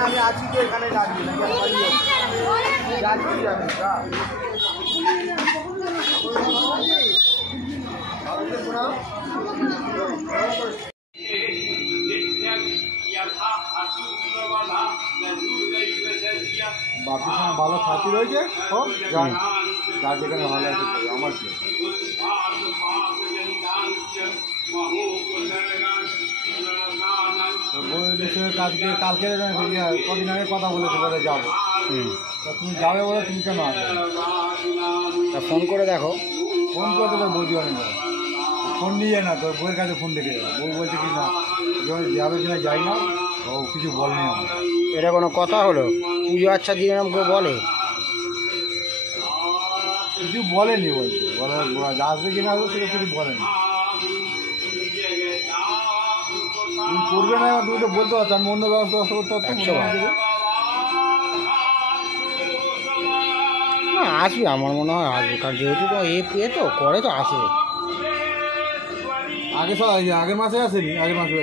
আমি আছি তো এখানে দাঁড়িয়ে যাচ্ছি আমি বাপির সঙ্গে ভালো খাতি রয়েছে সব যার যেখানে ভালো আছে আমার কি কালকে কদিন আগে কথা বলেছে বলে যাবো তা তুমি যাবে বলে তুমি কেন আসবে তা ফোন করে দেখো ফোন করে তোর বৌদি অনেক ফোন নিয়ে না তোর বউয়ের কাছে ফোন দেখে যাবে বউ বলছে কি না যাবে কিনা যাই না ও কিছু বলেনি আমার এটা কোনো কথা হলো পুজো আচ্ছা দিয়ে আমাকে বলে কিছু বলেনি বলছে বলে আসবে কিনা আসবে সেটা কিছু বলেনি তুমি করবে না তুমি তো বলতে পারছো আমি অন্য ব্যবস্থা করতে পারতাম না আসবি আমার মনে হয় আসবে কারণ যেহেতু তো এ তো করে তো আসবে আগে সব আগের মাসে আসেনি আগের মাসে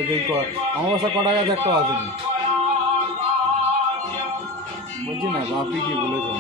আমার বাসা কটা গেছে একটাও আসেনি বলছি না বাপি কি বলেছে